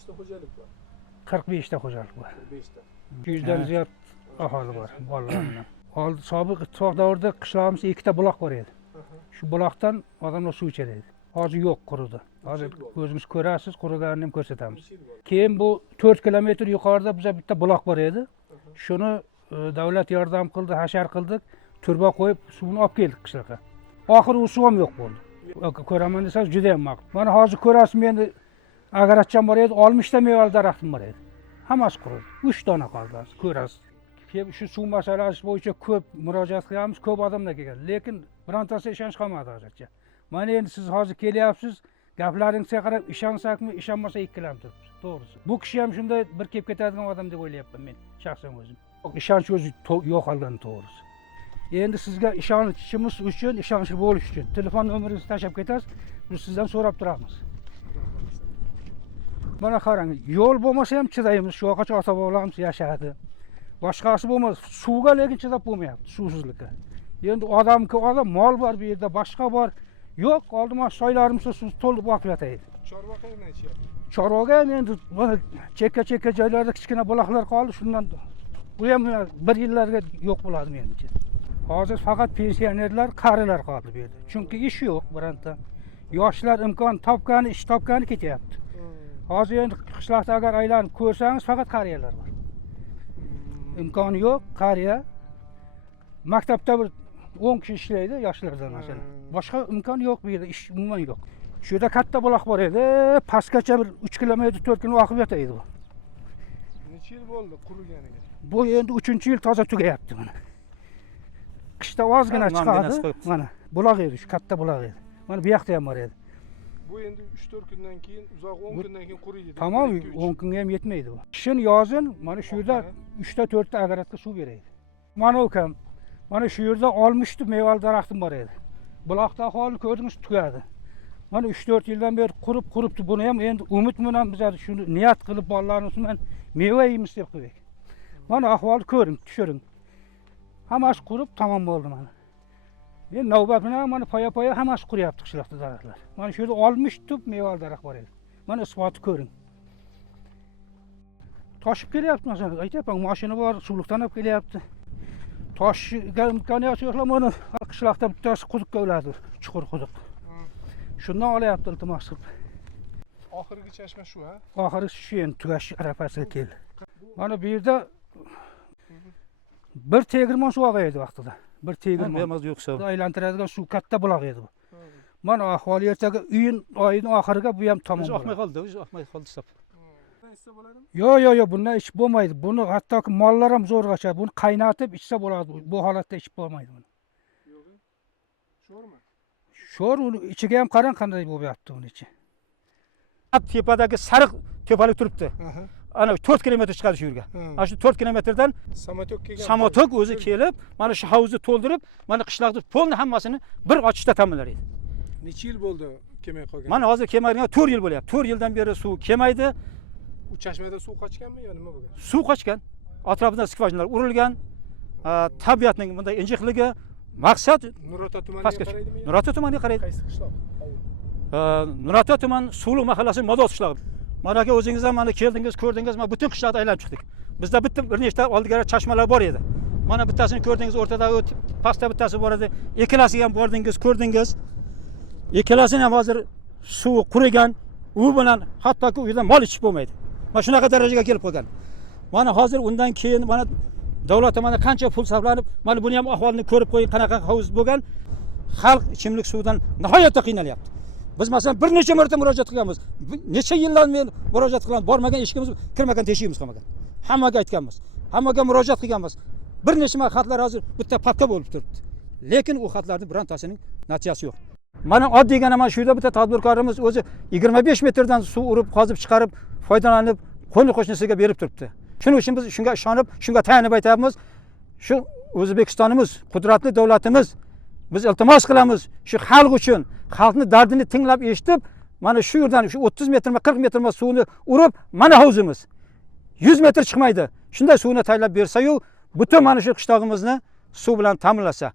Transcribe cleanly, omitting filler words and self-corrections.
nechta xo'jalik bor? 45 ta xo'jalik bor. 45 ta. 200 dan ziyod aholi bor, bolalar bilan. Oldi sobiq ittifoq davrida qishlog'imizda 2 ta buloq bor edi. Shu buloqdan odamlar suv ichar edi. Hozir yo'q, quridi. Hozir o'zimiz ko'rasiz, quriganini ham ko'rsatamiz. Keyin bu 4 kilometr yuqorida bizda bitta buloq bor edi. Shuni davlat yordam qildi, hashar qildik, turba qo'yib suvni olib keldik qishloqqa. Oxiri u suv ham yo'q bo'ldi. Ko'raman desangiz juda ham maqul. Mana hozir ko'rasiz, menda agaratcham bor edi, 60 ta mevali daraxtim bor edi. Hammasi quridi. 3 dona qoldi, ko'rasiz. Shu suv masalasi bo'yicha ko'p murojaat qilamiz, ko'p odamlar kelgan, lekin birontasi ishonch qolmadi hozircha. Mana endi siz hozir kelyapsiz, gaplaringizga qarab ishonsakmi, ishonmasa ikkilanib turibsiz. To'g'risi. Bu kishi ham shunday bir kelib ketadigan odam deb o'ylayapman men, shaxsan o'zim. Ishonch o'zi yo'qolgan to'g'risi. Endi sizga ishonchimiz uchun, ishonchli bo'lish uchun telefon nomeringizni tashlab ketasiz, biz sizdan so'rab turamiz. Mana qarang, yo'l bo'lmasa ham chidaymiz, shu yoqacha ota-bobolarimiz yashadi. Boshqasi bo'lmaz, suvga lekin chidab bo'lmayapti, suvsizlikka. Endi odamki odam, mol bor bu yerda, boshqa bor. Yo'q, oldima soylarimizda suv to'lib oqib yotadi. Chorvaga nima deyapti? Chorvaga ham endi mana chekka joylarda kichkina buloqlar qoldi, shundan bu ham bir yillarga yo'q bo'ladi menimcha. Hozir faqat pensionerlar, qarilar qoldi bu yerda. Chunki ish yo'q bironta. Yoshlar imkon topgani, ish topgani ketyapti. Hozir endi qishloqda agar aylanib ko'rsangiz, faqat qariyalar bor. İmkoni yo'q, qariya. Maktabda bir 10 kishi ishlaydi yoshlardan masalan. Boshqa imkon yo'q bu yerda, ish umuman yo'q. Shu yerda katta buloq bor edi, pastgacha bir 3 kilometr 4 km oqib yotadi bu. Necha yil bo'ldi quriganiga? Bu endi 3-yil toza tugayapti mana. Qishda ozgina chiqadi. Mana buloq edi, shu katta buloq edi. Mana bu yoqda ham bor edi. Bu endi 3-4 kundan keyin, uzoq 10 kundan keyin quriydi. Tamam, 10 kunga ham yetmaydi bu. Qishin yozin mana shu yerda 3 ta 4 ta agaratga suv beradi. Mana ukam, mana shu yerda 60 ta mevali daraxtim bor edi. Buloqda aholi ko'rdingiz tugadi. Mana 3-4 yildan beri quribdi. Buni ham endi umid bilan biz shuni niyat qilib bolalarimiz bilan meva yeymiz deb qo'ydik. Mana ahvol ko'ring, tushiring. Hammasi qurib tamom bo'ldi mana. Men navbat bilan mana poya hammasi quryapti qishloqda daraxtlar. Mana shu yerda 60 tup mevali daraxt bor edi. Mana isboti ko'ring. Toshib kelyapti masalan, aytyapman, mashina bor, suvliqdan olib kelyapti. Toshga imkoniyati yo'qlar, mana qishloqda bittasi quduqqa uladi, chuqur quduq. Shundan olyapti iltimos qilib. Oxirgi chashma shu, ha? Oxirgi shu endi tugash arafasiga keldi. Mana bu yerda bir tegirmon suv oqaydi vaqtida. Bir tegirmon. Bermaz yo'qsa. Aylantiradigan suv katta buloq edi bu. Mana ahvoli ertaga oyining oxiriga bu ham tamom bo'ladi. Oqmay qoldi, oqmay qoldi sap. Nechta bo'ladimi? Yo'q, bundan ichib bo'lmaydi. Buni hattoki mollar ham zo'rg'acha, buni qaynatib ichsa bo'ladi. Bu holatda ichib bo'lmaydi buni. Yo'q. Sho'rmi? Sho'r, uni ichiga ham qarang qanday bo'lyapti uni ichi. Tepadagi sariq tepalik turibdi. Ana 4 kilometr chiqadi shu yerga. Ana shu 4 kilometrdan Samotok kelgan. Samotok o'zi kelib, mana shu havuzni to'ldirib, mana qishloqni polni hammasini bir ochishda ta'minlar edi. Necha yil bo'ldi kelmay qolgan? Mana hozir kelmaydigan 4 yil bo'lyapti. 4 yildan beri suv kelmaydi. U chashmada suv qochganmi yo nima bo'lgan? Suv qochgan. Atrofidan skvajinalar urilgan. Tabiatning bunday injiqligi maqsad Nurota tumaniga qaraydimi? Nurota tumaniga qaraydi. Qaysi qishloq? Nurota tuman Suvliq mahallasi Modos qishlog'i. Mana aka o'zingiz ham mana keldingiz, ko'rdingiz, mana butun qishloqda aylanib chiqdik. Bizda bitta bir nechta oldigara chashmalar bor edi. Mana bittasini ko'rdingiz, o'rtada pastda bittasi bor edi. Ikkalasiga ham bordingiz, ko'rdingiz. Ikkalasini ham hozir suv qurigan, u bilan hattoki u yerda mol ichib bo'lmaydi. Mana shunaqa darajaga kelib qolgan. Mana hozir undan keyin mana davlat mana qancha pul sarflanib, mana buni ham ahvolini ko'rib qo'ying, qanaqa havuz bo'lgan. Xalq ichimlik suvdan nihoyatda qiynalyapti. Biz masalan bir necha marta murojaat qilganmiz. Necha yildan men murojaat qilgan, bormagan eshigimiz, kirmagan teshigimiz qolmagan. Hammaga aytganmiz. Hammaga murojaat qilganmiz. Bir necha marta xatlar hozir bitta papka bo'lib turibdi. Lekin u xatlarning birontasining natijasi yo'q. Mana oddiygina mana shu yerda bitta tadbirkorimiz o'zi 25 metrdan suv urib, qozib chiqarib, foydalanib, qo'ni-qo'shnisiga berib turibdi. Shuning uchun biz shunga ishonib, shunga tayanib aytamiz. Shu O'zbekistonimiz, qudratli davlatimiz, biz iltimos qilamiz shu xalq uchun, xalqning dardini tinglab eshitib, mana shu yerdan shu 30 metrma, 40 metrma suvni urib, mana havuzimiz 100 metr chiqmaydi. Shunday suvni tayyorlab bersa-yu, butun mana shu qishlog'imizni suv bilan ta'minlasa.